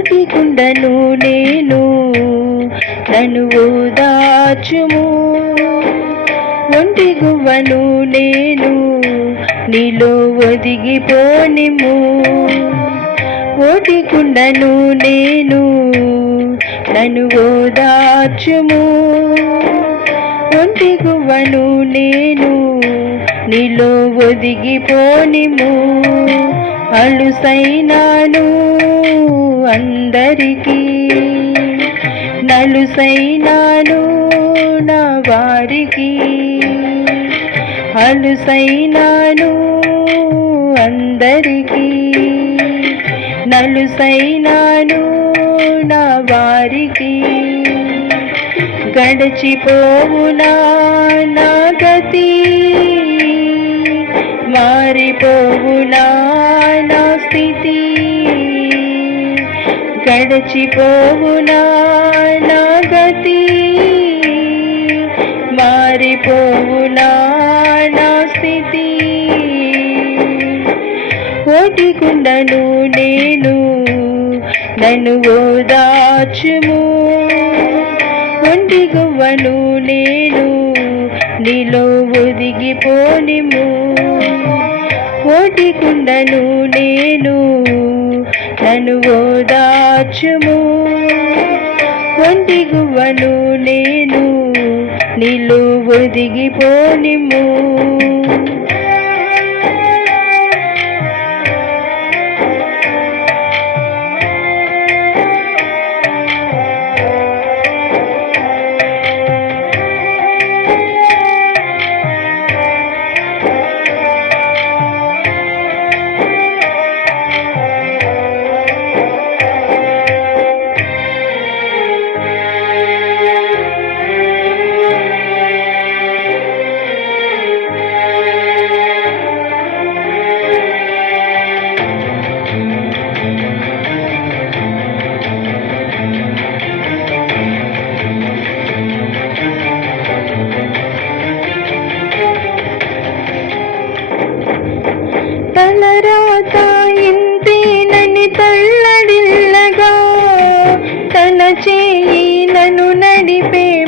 కోటి కుండను నేను. నన్ను ఓదాచుము ఒంటి గువ్వను నేను. నీలో ఒదిగిపోనిము. ఓటి కుండను నేను. నన్ను ఓదాచుము ఒంటి గువ్వను నేను. నీలో ఒదిగిపోనిము. అలుసైనాను అందరికీ. నలుసైనాను నా వారికి. అలుసైనాను అందరికీ. నలుసైనాను నా వారికి. గడిచిపోవునా నా గతి. మారిపోవునా నా స్థితి గడిచిపోవునా నా గతి? మారిపోవునా నా స్థితి? ఓటికుండను నేను నన్ను ఓదాచుము ఒంటి గువ్వను నేను నీలో ఒదిగిపోనిము. కోటి కుండను నేను నన్ను ఓదాచుము ఒంటి గువ్వను నేను నీలో ఒదిగిపోనిము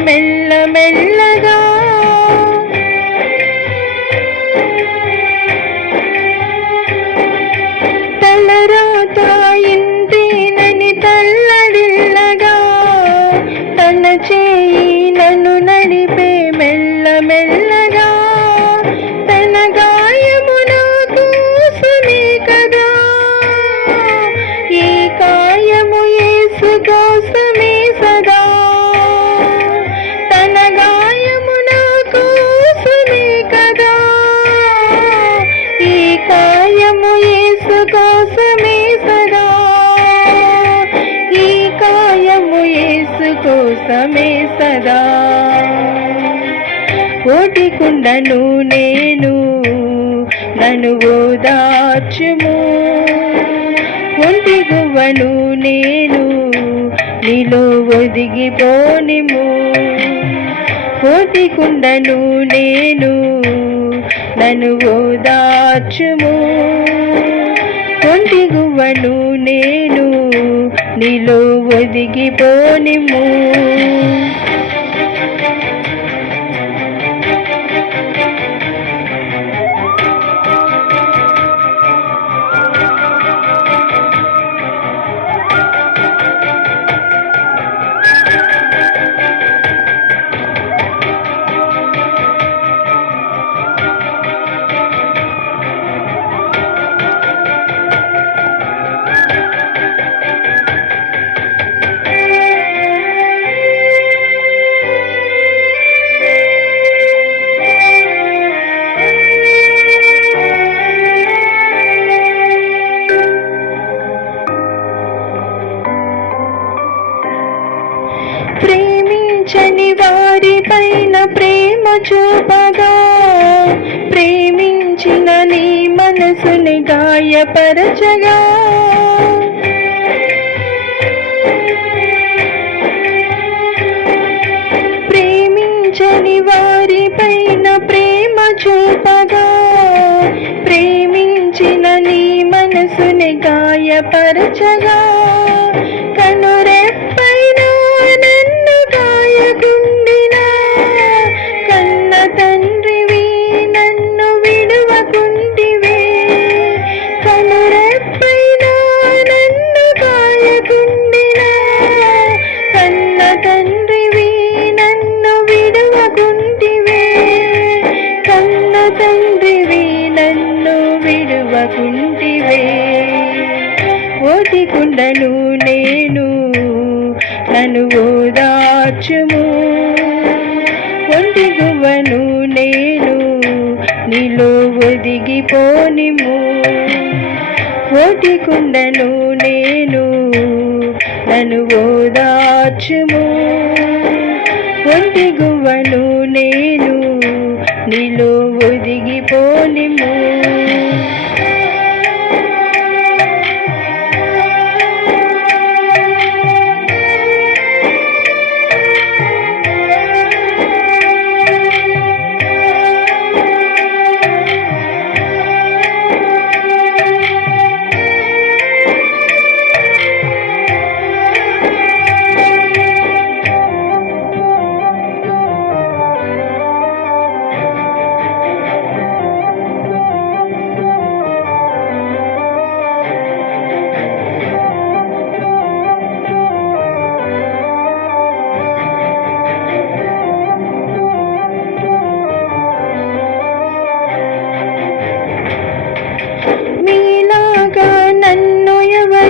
மெல்ல மெல்லக కోటి నేను నను ఓదార్చుము. ఒంటి గువ్వను నేను నీలో ఒదిగిపోనిము. కోతికుండను నేను నన్ను ఓదార్చుము. ఒంటి గువ్వను నేను నీలో ఒదిగిపోనిము. ప్రేమ చూపగా ప్రేమించిన నీ మనసుని గాయపరచగా. ప్రేమించని వారి పైన ప్రేమ చూపగా ప్రేమించిన నీ మనసుని గాయపరచగా. నన్ను విడువకుంటివే. ఓటికుండను నేను నన్ను ఓదార్చుము. ఒంటి గువ్వను నేను నీలో ఒదిగిపోనిము. ఓటికుండను నేను నన్ను ఓదార్చుము. ఒంటి గువ్వను నేను నీలో ఒదిగిపోనిము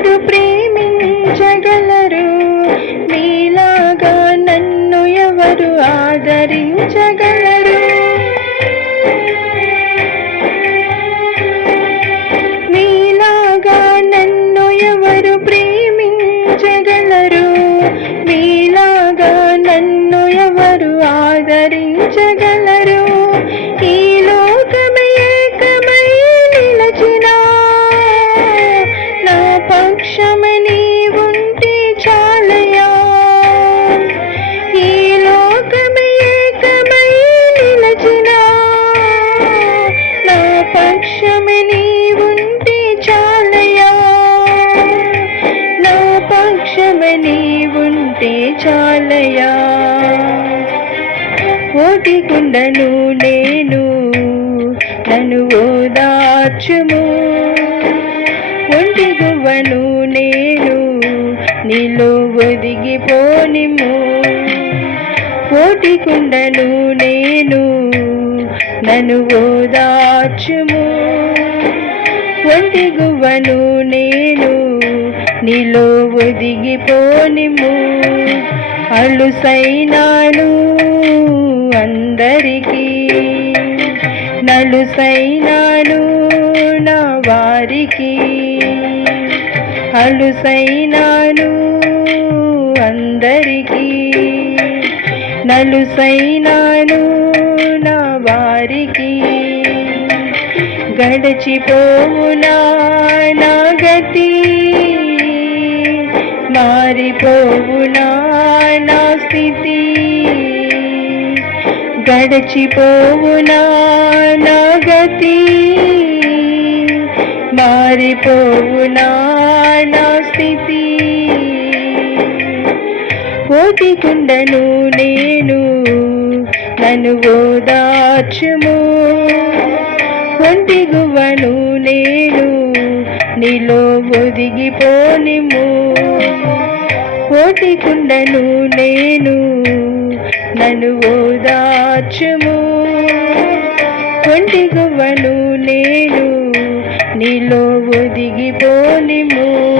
tudo preto. నన్ను ఓదార్చుము. ఒంటి గువ్వను నేను నీలో ఒదిగిపోనిము ఓటికుండను నేను నన్ను ఓదార్చుము. ఒంటి గువ్వను నేను నీలో ఒదిగిపోనిము అలుసైనాను అందరికీ నలుసైనాను నా వారికి. అలుసైనాను అందరికీ. నలుసైనాను నా వారికి. గడిచిపోవునా నా గతి. మారిపోవునా నా స్థితి. గడిచిపోవునా నా గతి మారిపోవునా నా స్థితి? ఓటికుండను నేను నన్ను ఓదార్చుము. ఒంటి నేను నీలో ఒదిగిపోనిము ఓటికుండను నేను నన్ను ఓదార్చుము. ఒంటి గువ్వను నేను నీలో ఒదిగిపోనిము.